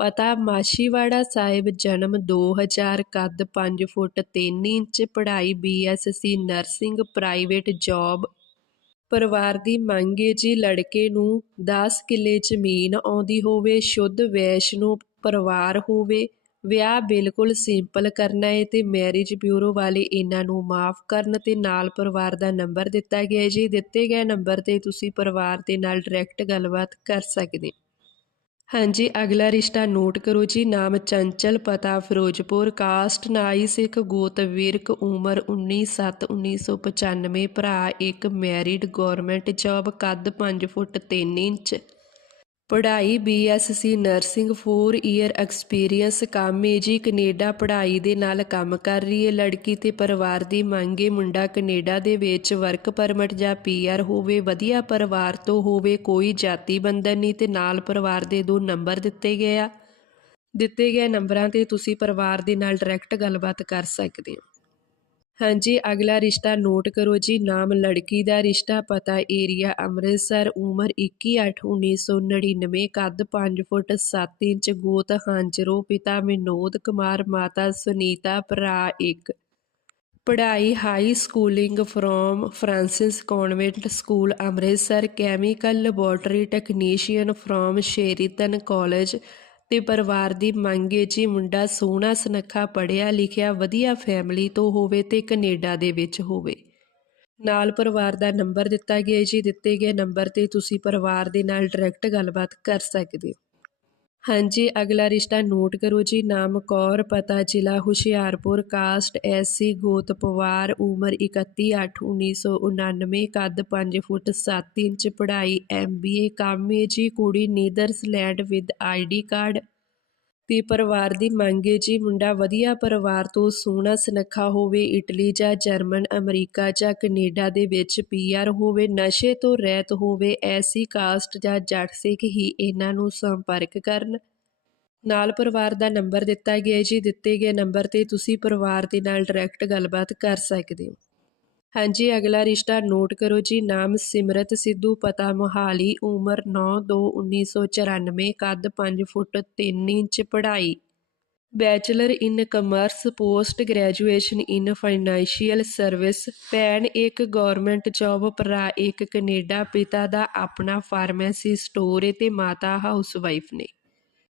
ਪਤਾ ਮਾਸ਼ੀਵਾੜਾ ਸਾਹਿਬ ਜਨਮ ਦੋ ਹਜ਼ਾਰ ਕੱਦ ਪੰਜ ਫੁੱਟ ਤਿੰਨ ਇੰਚ, ਪੜ੍ਹਾਈ ਬੀਐਸਸੀ ਨਰਸਿੰਗ ਪ੍ਰਾਈਵੇਟ ਜੌਬ। ਪਰਿਵਾਰ ਦੀ ਮੰਗ ਹੈ ਜੀ ਲੜਕੇ ਨੂੰ 10 ਕਿੱਲੇ ਜ਼ਮੀਨ ਆਉਂਦੀ ਹੋਵੇ, ਸ਼ੁੱਧ ਵੈਸ਼ਨੂ ਪਰਿਵਾਰ ਹੋਵੇ। ਵਿਆਹ ਬਿਲਕੁਲ ਸਿੰਪਲ ਕਰਨਾ ਹੈ ਤੇ ਮੈਰਿਜ ਬਿਊਰੋ ਵਾਲੇ ਇਹਨਾਂ ਨੂੰ ਮਾਫ ਕਰਨ ਤੇ ਨਾਲ ਪਰਿਵਾਰ ਦਾ ਨੰਬਰ ਦਿੱਤਾ ਗਿਆ ਹੈ ਜੀ ਦਿੱਤੇ ਗਏ ਨੰਬਰ ਤੇ ਤੁਸੀਂ ਪਰਿਵਾਰ ਦੇ ਨਾਲ ਡਾਇਰੈਕਟ ਗੱਲਬਾਤ ਕਰ ਸਕਦੇ ਹਾਂਜੀ, ਅਗਲਾ ਰਿਸ਼ਤਾ ਨੋਟ ਕਰੋ ਜੀ। ਨਾਮ ਚੰਚਲ, ਪਤਾ ਫਿਰੋਜ਼ਪੁਰ। ਕਾਸਟ ਨਾਈ ਸਿੱਖ ਗੋਤ ਵਿਰਕ ਉਮਰ 19/7/1995 ਭਰਾ ਇੱਕ ਮੈਰਿਡ ਗਵਰਨਮੈਂਟ ਜੌਬ ਕੱਦ 5 ਫੁੱਟ 3 ਇੰਚ। ਪੜ੍ਹਾਈ ਬੀਐਸਸੀ ਨਰਸਿੰਗ 4 ਈਅਰ ਐਕਸਪੀਰੀਅੰਸ ਕੰਮ ਹੈ ਜੀ ਕੈਨੇਡਾ ਪੜ੍ਹਾਈ ਦੇ ਨਾਲ ਕੰਮ ਕਰ ਰਹੀ ਹੈ। ਲੜਕੀ ਤੇ ਪਰਿਵਾਰ ਦੀ ਮੰਗ ਹੈ ਮੁੰਡਾ ਕੈਨੇਡਾ ਦੇ ਵਿੱਚ ਵਰਕ ਪਰਮਿਟ ਜਾਂ ਪੀਆਰ ਹੋਵੇ, ਵਧੀਆ ਪਰਿਵਾਰ ਤੋਂ ਹੋਵੇ, ਕੋਈ ਜਾਤੀ ਬੰਧਨ ਨਹੀਂ ਤੇ ਨਾਲ ਪਰਿਵਾਰ ਦੇ ਦੋ ਨੰਬਰ ਦਿੱਤੇ ਗਏ ਆ। ਦਿੱਤੇ ਗਏ ਨੰਬਰਾਂ ਤੇ ਤੁਸੀਂ ਪਰਿਵਾਰ ਦੇ ਨਾਲ ਡਾਇਰੈਕਟ ਗੱਲਬਾਤ ਕਰ ਸਕਦੇ ਹੋ। ਹਾਂਜੀ, ਅਗਲਾ ਰਿਸ਼ਤਾ ਨੋਟ ਕਰੋ ਜੀ। ਨਾਮ ਲੜਕੀ ਦਾ ਰਿਸ਼ਤਾ, ਪਤਾ ਏਰੀਆ ਅੰਮ੍ਰਿਤਸਰ, ਉਮਰ 21/8/1999 ਕੱਦ 5 ਫੁੱਟ 7 ਇੰਚ, ਗੋਤ ਹਾਂਜਰੋ, ਪਿਤਾ ਵਿਨੋਦ ਕੁਮਾਰ, ਮਾਤਾ ਸੁਨੀਤਾ, ਭਰਾ ਇੱਕ। ਪੜ੍ਹਾਈ high schooling from Francis convent school Amritsar, chemical laboratory technician from Sheraton college ਤੇ ਪਰਿਵਾਰ ਦੀ ਮੰਗ ਹੈ ਜੀ ਮੁੰਡਾ ਸੋਹਣਾ, ਸੁਨੱਖਾ, ਪੜ੍ਹਿਆ ਲਿਖਿਆ, ਵਧੀਆ ਫੈਮਿਲੀ ਤੋਂ ਹੋਵੇ ਤੇ ਕੈਨੇਡਾ ਦੇ ਵਿੱਚ ਹੋਵੇ। ਨਾਲ ਪਰਿਵਾਰ ਦਾ ਨੰਬਰ ਦਿੱਤਾ ਗਿਆ ਜੀ। ਦਿੱਤੇ ਗਏ ਨੰਬਰ ਤੇ ਤੁਸੀਂ ਪਰਿਵਾਰ ਦੇ ਨਾਲ ਡਾਇਰੈਕਟ ਗੱਲਬਾਤ ਕਰ ਸਕਦੇ ਹੋ। ਹਾਂਜੀ ਅਗਲਾ ਰਿਸ਼ਤਾ ਨੋਟ ਕਰੋ ਜੀ ਨਾਮ ਕੌਰ ਪਤਾ ਜ਼ਿਲ੍ਹਾ ਹੁਸ਼ਿਆਰਪੁਰ ਕਾਸਟ ਐਸਸੀ ਗੋਤ ਪਵਾਰ ਉਮਰ 31/8/1999 ਕੱਦ 5 ਫੁੱਟ 7 ਇੰਚ ਪੜ੍ਹਾਈ ਐਮਬੀਏ ਕੰਮ ਹੈ ਜੀ ਕੁੜੀ ਨੀਦਰਸਲੈਂਡ ਵਿਦ ਆਈਡੀ ਕਾਰਡ ਤੇ ਪਰਿਵਾਰ ਦੀ ਮੰਗ ਹੈ ਜੀ ਮੁੰਡਾ ਵਧੀਆ ਪਰਿਵਾਰ ਤੋਂ ਸੋਹਣਾ ਸੁਨੱਖਾ ਹੋਵੇ, ਇਟਲੀ ਜਾਂ ਜਰਮਨ, ਅਮਰੀਕਾ ਜਾਂ ਕੈਨੇਡਾ ਦੇ ਵਿੱਚ ਪੀਆਰ ਹੋਵੇ, ਨਸ਼ੇ ਤੋਂ ਰਹਿਤ ਹੋਵੇ, ਐਸੀ ਕਾਸਟ ਜਾਂ ਜੱਟ ਸਿੱਖ ਹੀ ਇਹਨਾਂ ਨੂੰ ਸੰਪਰਕ ਕਰਨ। ਨਾਲ ਪਰਿਵਾਰ ਦਾ ਨੰਬਰ ਦਿੱਤਾ ਗਿਆ ਹੈ ਜੀ, ਦਿੱਤੇ ਗਏ ਨੰਬਰ ਤੇ ਤੁਸੀਂ ਪਰਿਵਾਰ ਦੇ ਨਾਲ ਡਾਇਰੈਕਟ ਗੱਲਬਾਤ ਕਰ ਸਕਦੇ ਹੋ। ਹਾਂਜੀ, ਅਗਲਾ ਰਿਸ਼ਤਾ ਨੋਟ ਕਰੋ ਜੀ। ਨਾਮ ਸਿਮਰਤ ਸਿੱਧੂ, ਪਤਾ ਮੋਹਾਲੀ, ਉਮਰ 9/2/1994 ਕੱਦ 5 ਫੁੱਟ 3 ਇੰਚ, ਪੜ੍ਹਾਈ। Bachelor in commerce, post graduation in financial service. ਭੈਣ ਇੱਕ ਗਵਰਨਮੈਂਟ ਜੌਬ, ਭਰਾ ਇੱਕ ਕੈਨੇਡਾ, ਪਿਤਾ ਦਾ ਆਪਣਾ ਫਾਰਮੇਸੀ ਸਟੋਰ ਹੈ ਤੇ ਮਾਤਾ ਹਾਊਸਵਾਈਫ ਨੇ।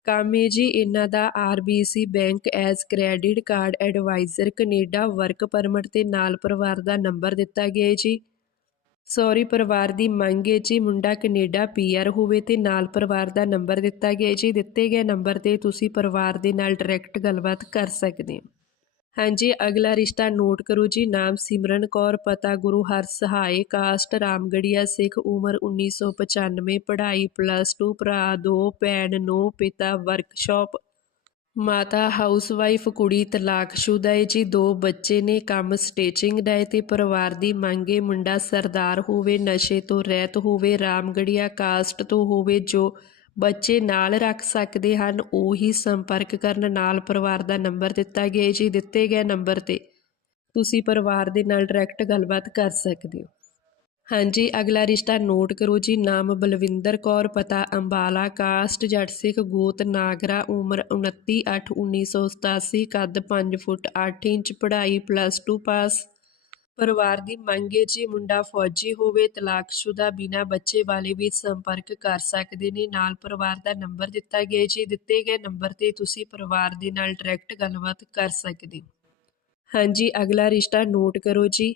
ਕੰਮ ਹੈ ਜੀ, ਇਹਨਾਂ ਦਾ RBC bank as credit card advisor Canada work permit ਤੇ ਨਾਲ ਪਰਿਵਾਰ ਦਾ ਨੰਬਰ ਦਿੱਤਾ ਗਿਆ ਹੈ ਜੀ। ਸੌਰੀ, ਪਰਿਵਾਰ ਦੀ ਮੰਗ ਹੈ ਜੀ, ਮੁੰਡਾ ਕੈਨੇਡਾ ਪੀਆਰ ਹੋਵੇ ਤੇ ਨਾਲ ਪਰਿਵਾਰ ਦਾ ਨੰਬਰ ਦਿੱਤਾ ਗਿਆ ਹੈ ਜੀ। ਦਿੱਤੇ ਗਏ ਨੰਬਰ ਤੇ ਤੁਸੀਂ ਪਰਿਵਾਰ ਦੇ ਨਾਲ ਡਾਇਰੈਕਟ ਗੱਲਬਾਤ ਕਰ ਸਕਦੇ ਹੋ। ਹਾਂਜੀ, ਅਗਲਾ ਰਿਸ਼ਤਾ ਨੋਟ ਕਰੋ ਜੀ। ਨਾਮ ਸਿਮਰਨ ਕੌਰ, ਪਤਾ ਗੁਰੂ ਹਰ ਸਹਾਏ ਕਾਸਟ ਰਾਮਗੜੀਆ ਸਿੱਖ, ਉਮਰ 1995 ਪੜ੍ਹਾਈ ਪਲੱਸ 2 ਭਰਾ ਦੋ, ਭੈਣ ਨੋ, ਪਿਤਾ ਵਰਕਸ਼ਾਪ ਮਾਤਾ ਹਾਊਸਵਾਈਫ ਕੁੜੀ ਤਲਾਕਸ਼ੁਦਾ ਹੈ ਜੀ। ਦੋ ਬੱਚੇ ਨੇ, ਕੰਮ ਸਟੇਚਿੰਗ ਦਾ ਹੈ ਤੇ ਪਰਿਵਾਰ ਦੀ ਮੰਗੇ ਮੁੰਡਾ ਸਰਦਾਰ ਹੋਵੇ, ਨਸ਼ੇ ਤੋਂ ਰਹਿਤ ਹੋਵੇ ਰਾਮਗੜੀਆ ਕਾਸਟ ਤੋਂ ਹੋਵੇ, ਜੋ ਬੱਚੇ ਨਾਲ ਰੱਖ ਸਕਦੇ ਹਨ, ਉਹੀ ਸੰਪਰਕ ਕਰਨ ਨਾਲ ਪਰਿਵਾਰ ਦਾ ਨੰਬਰ ਦਿੱਤਾ ਗਿਆ ਹੈ। ਜੀ, ਦਿੱਤੇ ਗਏ ਨੰਬਰ ਤੇ ਤੁਸੀਂ ਪਰਿਵਾਰ ਦੇ ਨਾਲ ਡਾਇਰੈਕਟ ਗੱਲਬਾਤ ਕਰ ਸਕਦੇ ਹੋ। ਹਾਂਜੀ, ਅਗਲਾ ਰਿਸ਼ਤਾ ਨੋਟ ਕਰੋ ਜੀ। ਨਾਮ ਬਲਵਿੰਦਰ ਕੌਰ, ਪਤਾ ਅੰਬਾਲਾ, ਕਾਸਟ ਜੱਟ ਸਿੱਖ ਗੋਤ, ਨਾਗਰਾ, ਉਮਰ 29/8/1987 ਕੱਦ 5 ਫੁੱਟ 8 ਇੰਚ, ਪੜ੍ਹਾਈ ਪਲੱਸ 2 ਪਾਸ ਪਰਿਵਾਰ ਦੀ ਮੰਗ ਹੈ ਜੀ ਮੁੰਡਾ ਫੌਜੀ ਹੋਵੇ, ਤਲਾਕਸ਼ੁਦਾ ਬਿਨਾ ਬੱਚੇ ਵਾਲੇ ਵੀ ਸੰਪਰਕ ਕਰ ਸਕਦੇ ਨੇ। ਨਾਲ ਪਰਿਵਾਰ ਦਾ ਨੰਬਰ ਦਿੱਤਾ ਗਿਆ ਜੀ ਦਿੱਤੇ ਗਏ ਨੰਬਰ ਤੇ ਤੁਸੀਂ ਪਰਿਵਾਰ ਦੇ ਨਾਲ ਡਾਇਰੈਕਟ ਗੱਲਬਾਤ ਕਰ ਸਕਦੇ ਹੋ। ਹਾਂਜੀ, ਅਗਲਾ ਰਿਸ਼ਤਾ ਨੋਟ ਕਰੋ ਜੀ।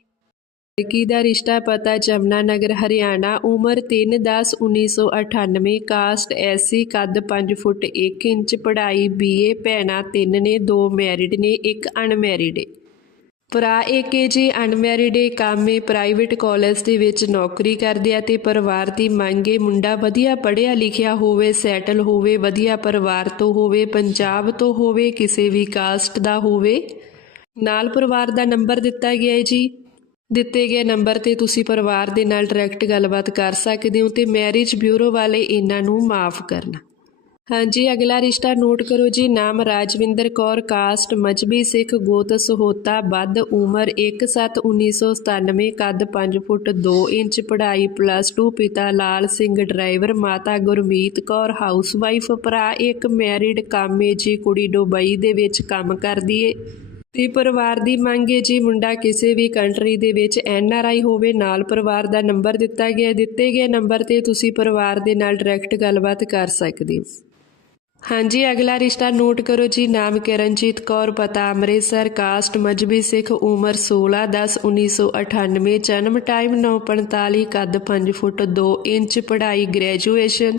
ਲੜਕੀ ਦਾ ਰਿਸ਼ਤਾ ਪਤਾ, ਜਮਨਾ ਨਗਰ, ਹਰਿਆਣਾ। ਉਮਰ 3/10/1998 ਕਾਸਟ ਐਸੀ ਕੱਦ 5 ਫੁੱਟ 1 ਇੰਚ, ਪੜ੍ਹਾਈ ਬੀਏ ਭੈਣਾਂ ਤਿੰਨ ਨੇ, ਦੋ ਮੈਰਿਡ ਨੇ, ਇੱਕ ਅਨਮੈਰਿਡ ਏ। ਭਰਾ ਏਕੇ ਜੀ ਅਨਮੈਰਿਡ ਏ, ਕਾਮੇ ਪ੍ਰਾਈਵੇਟ ਕਾਲਜ ਦੇ ਵਿੱਚ ਨੌਕਰੀ ਕਰਦੇ ਆ ਤੇ ਪਰਿਵਾਰ ਦੀ ਮੰਗੇ ਮੁੰਡਾ ਵਧੀਆ ਪੜ੍ਹਿਆ ਲਿਖਿਆ ਹੋਵੇ ਸੈਟਲ ਹੋਵੇ, ਵਧੀਆ ਪਰਿਵਾਰ ਤੋਂ ਹੋਵੇ, ਪੰਜਾਬ ਤੋਂ ਹੋਵੇ, ਕਿਸੇ ਵੀ ਕਾਸਟ ਦਾ ਹੋਵੇ। ਨਾਲ ਪਰਿਵਾਰ ਦਾ ਨੰਬਰ ਦਿੱਤਾ ਗਿਆ ਹੈ ਜੀ। ਦਿੱਤੇ ਗਏ ਨੰਬਰ ਤੇ ਤੁਸੀਂ ਪਰਿਵਾਰ ਦੇ ਨਾਲ ਡਾਇਰੈਕਟ ਗੱਲਬਾਤ ਕਰ ਸਕਦੇ ਹੋ ਤੇ ਮੈਰਿਜ ਬਿਊਰੋ ਵਾਲੇ ਇਹਨਾਂ ਨੂੰ ਮਾਫ ਕਰਨਾ। ਹਾਂਜੀ, ਅਗਲਾ ਰਿਸ਼ਤਾ ਨੋਟ ਕਰੋ ਜੀ। ਨਾਮ ਰਾਜਵਿੰਦਰ ਕੌਰ, ਕਾਸਟ ਮਜਬੀ ਸਿੱਖ, ਗੋਤ ਸਹੋਤਾ, ਵੱਧ ਉਮਰ 1/7/1997 ਕੱਦ 5 ਫੁੱਟ 2 ਇੰਚ, ਪੜ੍ਹਾਈ ਪਲੱਸ 2 ਪਿਤਾ ਲਾਲ ਸਿੰਘ, ਡਰਾਈਵਰ, ਮਾਤਾ ਗੁਰਮੀਤ ਕੌਰ ਹਾਊਸਵਾਈਫ ਭਰਾ ਇੱਕ ਮੈਰਿਡ ਕਾਮੇ ਜੀ, ਕੁੜੀ ਦੁਬਈ ਦੇ ਵਿੱਚ ਕੰਮ ਕਰਦੀ ਏ। ਤੇ ਪਰਿਵਾਰ ਦੀ ਮੰਗ ਹੈ ਜੀ, ਮੁੰਡਾ ਕਿਸੇ ਵੀ ਕੰਟਰੀ ਦੇ ਵਿੱਚ ਐਨ ਆਰ ਆਈ ਹੋਵੇ, ਨਾਲ ਪਰਿਵਾਰ ਦਾ ਨੰਬਰ ਦਿੱਤਾ ਗਿਆ। ਦਿੱਤੇ ਗਏ ਨੰਬਰ ਤੇ ਤੁਸੀਂ ਪਰਿਵਾਰ ਦੇ ਨਾਲ ਡਾਇਰੈਕਟ ਗੱਲਬਾਤ ਕਰ ਸਕਦੇ ਹੋ। ਹਾਂਜੀ, ਅਗਲਾ ਰਿਸ਼ਤਾ ਨੋਟ ਕਰੋ ਜੀ। ਨਾਮ ਕਿਰਨਜੀਤ ਕੌਰ, ਪਤਾ ਅੰਮ੍ਰਿਤਸਰ, ਕਾਸਟ ਮਜਬੀ ਸਿੱਖ, ਉਮਰ 16 10 1998 ਜਨਮ ਟਾਈਮ 9:45 ਕੱਦ 5 ਫੁੱਟ 2 ਇੰਚ, ਪੜ੍ਹਾਈ ਗ੍ਰੈਜੂਏਸ਼ਨ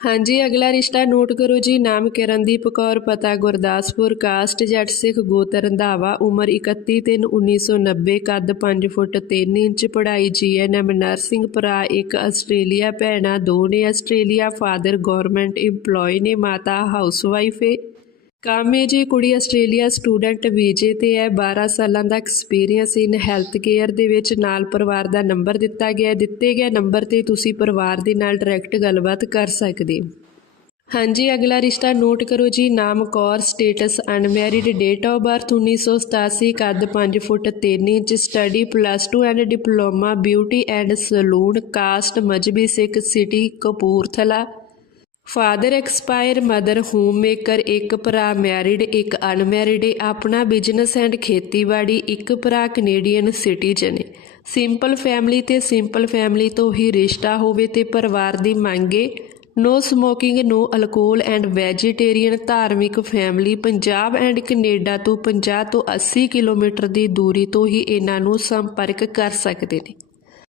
ਹਾਂਜੀ, ਅਗਲਾ ਰਿਸ਼ਤਾ ਨੋਟ ਕਰੋ ਜੀ। ਨਾਮ ਕਿਰਨਦੀਪ ਕੌਰ, ਪਤਾ ਗੁਰਦਾਸਪੁਰ, ਕਾਸਟ ਜੱਟ ਸਿੱਖ ਗੋਤ ਰੰਧਾਵਾ ਉਮਰ 31 ਤਿੰਨ 1990 ਕੱਦ 5 ਫੁੱਟ 3 ਇੰਚ, ਪੜ੍ਹਾਈ ਜੀਐਨਐਮ ਨਰਸਿੰਗ ਭਰਾ, ਇੱਕ ਆਸਟ੍ਰੇਲੀਆ ਭੈਣਾਂ ਦੋ ਨੇ ਆਸਟ੍ਰੇਲੀਆ, ਫਾਦਰ ਗਵਰਨਮੈਂਟ EMPLOYE ਨੇ, ਮਾਤਾ ਹਾਊਸਵਾਈਫ ਏ। ਕਾਮੇ ਜੀ ਕੁੜੀ ਆਸਟ੍ਰੇਲੀਆ ਸਟੂਡੈਂਟ ਵੀਜ਼ੇ ਤੇ ਹੈ 12 ਸਾਲਾਂ ਦਾ ਐਕਸਪੀਰੀਅੰਸ ਇਨ ਹੈਲਥ ਕੇਅਰ ਦੇ ਵਿੱਚ ਨਾਲ ਪਰਿਵਾਰ ਦਾ ਨੰਬਰ ਦਿੱਤਾ ਗਿਆ ਹੈ। ਦਿੱਤੇ ਗਏ ਨੰਬਰ ਤੇ ਤੁਸੀਂ ਪਰਿਵਾਰ ਦੇ ਨਾਲ ਡਾਇਰੈਕਟ ਗੱਲਬਾਤ ਕਰ ਸਕਦੇ ਹੋ। ਹਾਂਜੀ, ਅਗਲਾ ਰਿਸ਼ਤਾ ਨੋਟ ਕਰੋ ਜੀ। ਨਾਮ Kaur status unmarried date of birth 1987 ਕੱਦ 5 foot 3 inch study plus 2 and diploma beauty and salon caste Mazhabi Sikh city Kapurthala. Father expire mother home maker ਇੱਕ ਭਰਾ ਮੈਰਿਡ ਇੱਕ ਅਨਮੈਰਿਡ ਏ ਆਪਣਾ ਬਿਜ਼ਨਸ ਐਂਡ ਖੇਤੀਬਾੜੀ, ਇੱਕ ਭਰਾ Canadian citizen a simple family ਤੇ simple family ਤੋਂ ਹੀ ਰਿਸ਼ਤਾ ਹੋਵੇ ਤੇ ਪਰਿਵਾਰ ਦੀ ਮੰਗੇ। No smoking no alcohol and vegetarian ਧਾਰਮਿਕ ਫੈਮਿਲੀ ਪੰਜਾਬ ਐਂਡ ਕੈਨੇਡਾ ਤੋਂ 50 ਤੋਂ 80 ਕਿਲੋਮੀਟਰ ਦੀ ਦੂਰੀ ਤੋਂ ਹੀ ਇਹਨਾਂ ਨੂੰ ਸੰਪਰਕ ਕਰ ਸਕਦੇ ਨੇ।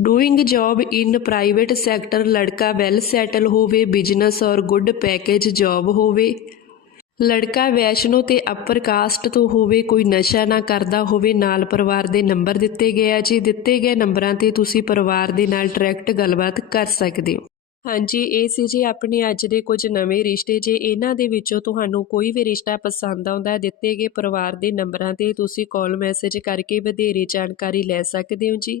doing job in private sector ਲੜਕਾ ਵੈਲ ਸੈਟਲ ਹੋਵੇ ਬਿਜ਼ਨਸ ਔਰ ਗੁੱਡ ਪੈਕੇਜ ਜੌਬ ਹੋਵੇ ਲੜਕਾ ਵੈਸ਼ਨੋ ਤੇ ਅਪਰ ਕਾਸਟ ਤੋਂ ਹੋਵੇ ਕੋਈ ਨਸ਼ਾ ਨਾ ਕਰਦਾ ਹੋਵੇ ਨਾਲ ਪਰਿਵਾਰ ਦੇ ਨੰਬਰ ਦਿੱਤੇ ਗਏ ਆ ਜੀ ਦਿੱਤੇ ਗਏ ਨੰਬਰਾਂ ਤੇ ਤੁਸੀਂ ਪਰਿਵਾਰ ਦੇ ਨਾਲ ਡਾਇਰੈਕਟ ਗੱਲਬਾਤ ਕਰ ਸਕਦੇ ਹੋ ਹਾਂਜੀ ਇਹ ਸੀ ਜੀ ਆਪਣੇ ਅੱਜ ਦੇ ਕੁਝ ਨਵੇਂ ਰਿਸ਼ਤੇ ਜੇ ਇਹਨਾਂ ਦੇ ਵਿੱਚੋਂ ਤੁਹਾਨੂੰ ਕੋਈ ਵੀ ਰਿਸ਼ਤਾ ਪਸੰਦ ਆਉਂਦਾ ਹੈ ਦਿੱਤੇ ਗਏ ਪਰਿਵਾਰ ਦੇ ਨੰਬਰਾਂ ਤੇ ਤੁਸੀਂ ਕਾਲ ਮੈਸੇਜ ਕਰਕੇ ਵਧੇਰੇ ਜਾਣਕਾਰੀ ਲੈ ਸਕਦੇ ਹੋ ਜੀ